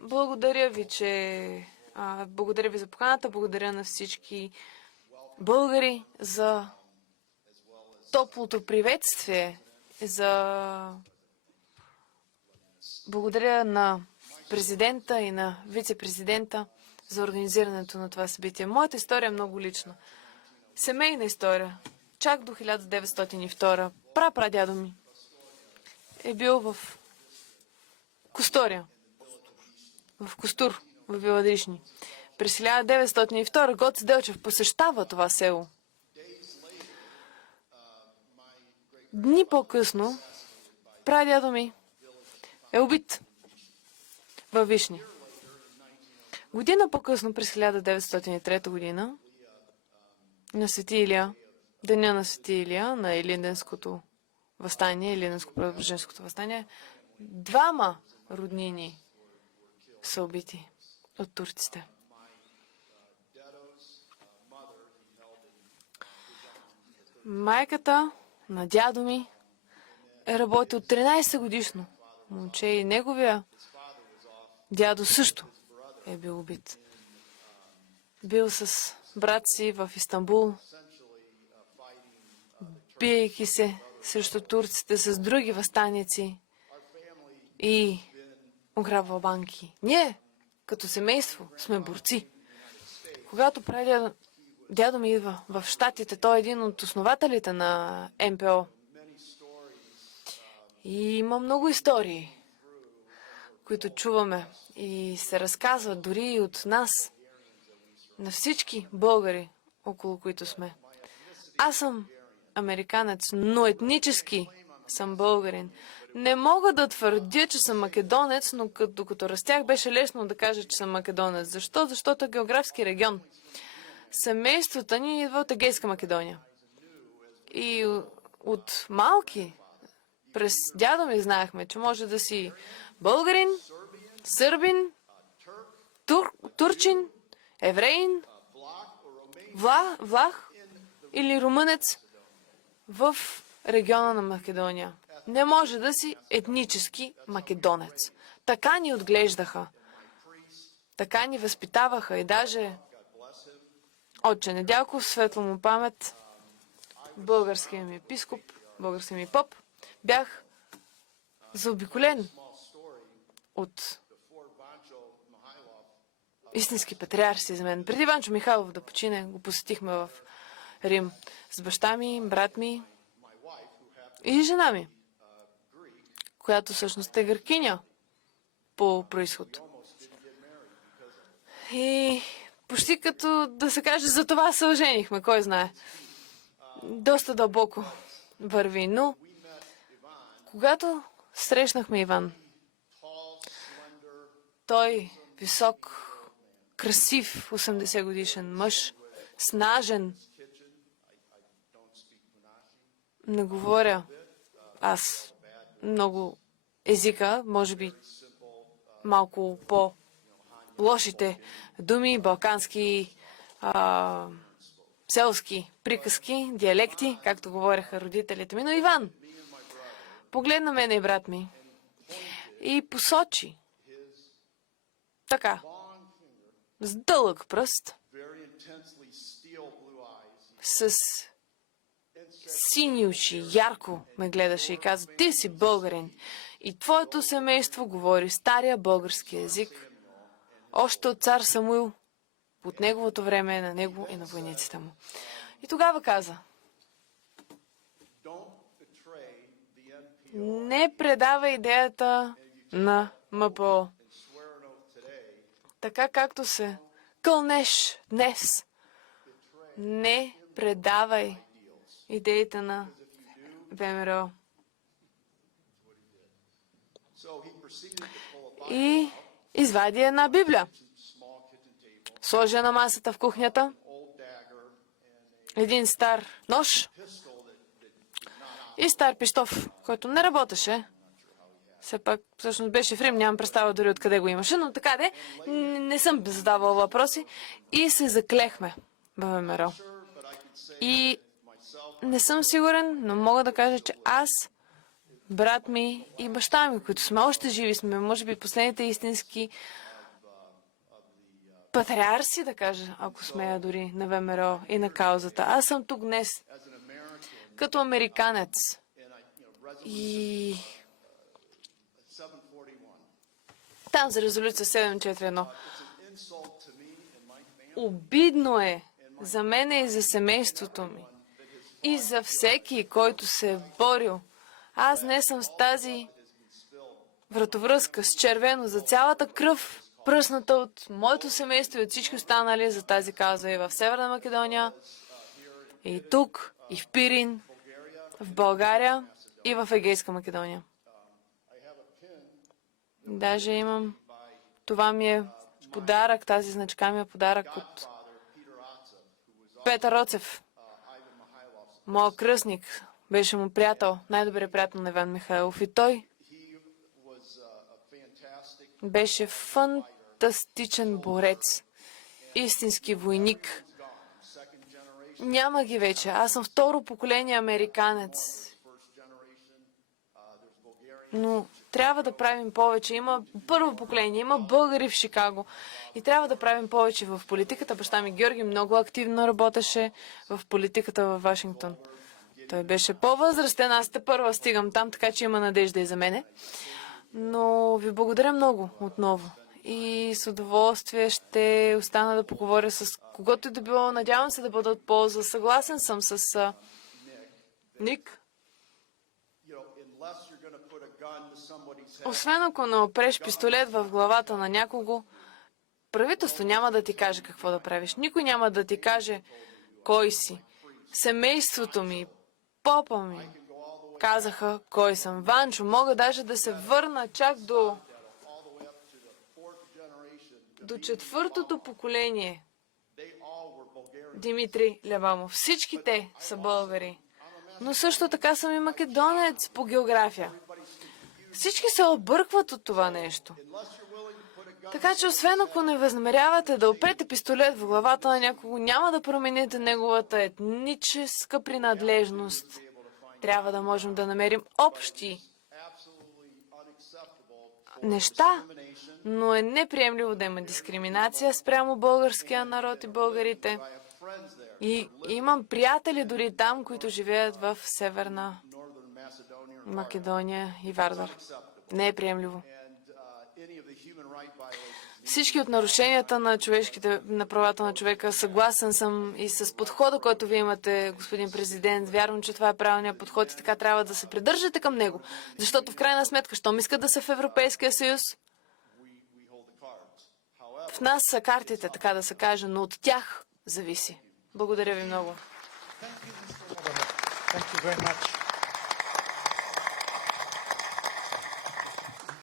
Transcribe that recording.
Благодаря ви, благодаря ви за поканата, благодаря на всички българи за топлото приветствие, благодаря на президента и на вице-президента за организирането на това събитие. Моята история е много лична. Семейна история. Чак до 1902 прапрадядо ми е бил в Костория, в Костур, в Виладришни. През 1902 Гоце Делчев посещава това село. Дни по-късно прадядо ми е убит във Вишни. Година по-късно, през 1903 година, на Свети Илия, деня на Свети Илия, на Илинденското въстание, Илинденско-Преображенското въстание, двама роднини са убити от турците. Майката на дядо ми е работил 13 годишно момче и неговия дядо също е бил убит. Бил с брат си в Истанбул, биейки се срещу турците с други въстаници и ограбвал банки. Ние, като семейство, сме борци. Когато дядо ми идва в Щатите, той е един от основателите на НПО. И има много истории, които чуваме и се разказват дори и от нас, на всички българи, около които сме. Аз съм американец, но етнически съм българин. Не мога да твърдя, че съм македонец, но докато растях, беше лесно да кажа, че съм македонец. Защо? Защото е географски регион. Семействата ни идва от Егейска Македония. И от малки, през дядо ми знаехме, че може да си българин, сърбин, турчин, евреин, влах или румънец в региона на Македония. Не може да си етнически македонец. Така ни отглеждаха. Така ни възпитаваха и даже отче Недялков, светла му памет, българския ми епископ, българския ми поп, бях заобиколен от истински патриарси за мен. Преди Ванчо Михайлов да почине, го посетихме в Рим с баща ми, брат ми и жена ми, която всъщност е гъркиня по происход. И почти като да се каже, за това се оженихме, кой знае. Доста дълбоко върви, но когато срещнахме Иван, той висок, красив, 80 годишен мъж, снажен. Не говоря аз много езика, може би малко по-лошите думи, балкански, селски приказки, диалекти, както говореха родителите ми. Но Иван погледна мене и брат ми и посочи така, с дълъг пръст, с сини очи, ярко ме гледаше и каза: ти си българин и твоето семейство говори стария български език, още от цар Самуил, от неговото време, на него и на войниците му. И тогава каза: не предавай идеята на МПО. Така както се кълнеш днес, не предавай идеите на ВМРО. И извади една Библия. Сложи на масата в кухнята един стар нож и стар пищов, който не работеше. Все пак, всъщност беше в Рим, нямам представа дори откъде го имаше, но така де, не съм задавал въпроси и се заклехме в ВМРО. И не съм сигурен, но мога да кажа, че аз брат ми и баща ми, които сме още живи, сме, може би, последните истински патриарси, да кажа, ако смея дори, на ВМРО и на каузата. Аз съм тук днес като американец. И там за резолюция 741. Обидно е за мене и за семейството ми. И за всеки, който се е борил. Аз не съм с тази вратовръзка, с червено, за цялата кръв, пръсната от моето семейство и от всички останали за тази кауза и в Северна Македония, и тук, и в Пирин, в България и в Егейска Македония. Даже имам... Това ми е подарък, тази значка ми е подарък от Петър Роцев, моят кръстник. Беше му приятел, най-добрият приятел на Иван Михайлов. И той беше фантастичен борец, истински войник. Няма ги вече. Аз съм второ поколение американец. Но трябва да правим повече. Има първо поколение, има българи в Чикаго. И трябва да правим повече в политиката. Баща ми Георги много активно работеше в политиката във Вашингтон. Той беше по-възрастен, аз тепърва стигам там, така че има надежда и за мене. Но ви благодаря много отново. И с удоволствие ще остана да поговоря с когото и да било. Надявам се да бъда от полза. Съгласен съм с Ник. Освен ако не опреш пистолет в главата на някого, правителство няма да ти каже какво да правиш. Никой няма да ти каже кой си. Семейството ми, попа ми казаха кой съм. Ванчо, мога даже да се върна чак до четвъртото поколение. Димитри Лебамов. Всички те са българи. Но също така съм и македонец по география. Всички се объркват от това нещо. Така че, освен ако не възнамерявате да опрете пистолет в главата на някого, няма да промените неговата етническа принадлежност. Трябва да можем да намерим общи неща, но е неприемливо да има дискриминация спрямо българския народ и българите. И имам приятели дори там, които живеят в Северна Македония и Вардар. Не е приемливо. Всички от нарушенията на правата на човека, съгласен съм и с подхода, който вие имате, господин президент. Вярвам, че това е правилният подход и така трябва да се придържате към него. Защото в крайна сметка, щом искат да са в Европейския съюз, в нас са картите, така да се каже, но от тях зависи. Благодаря ви много.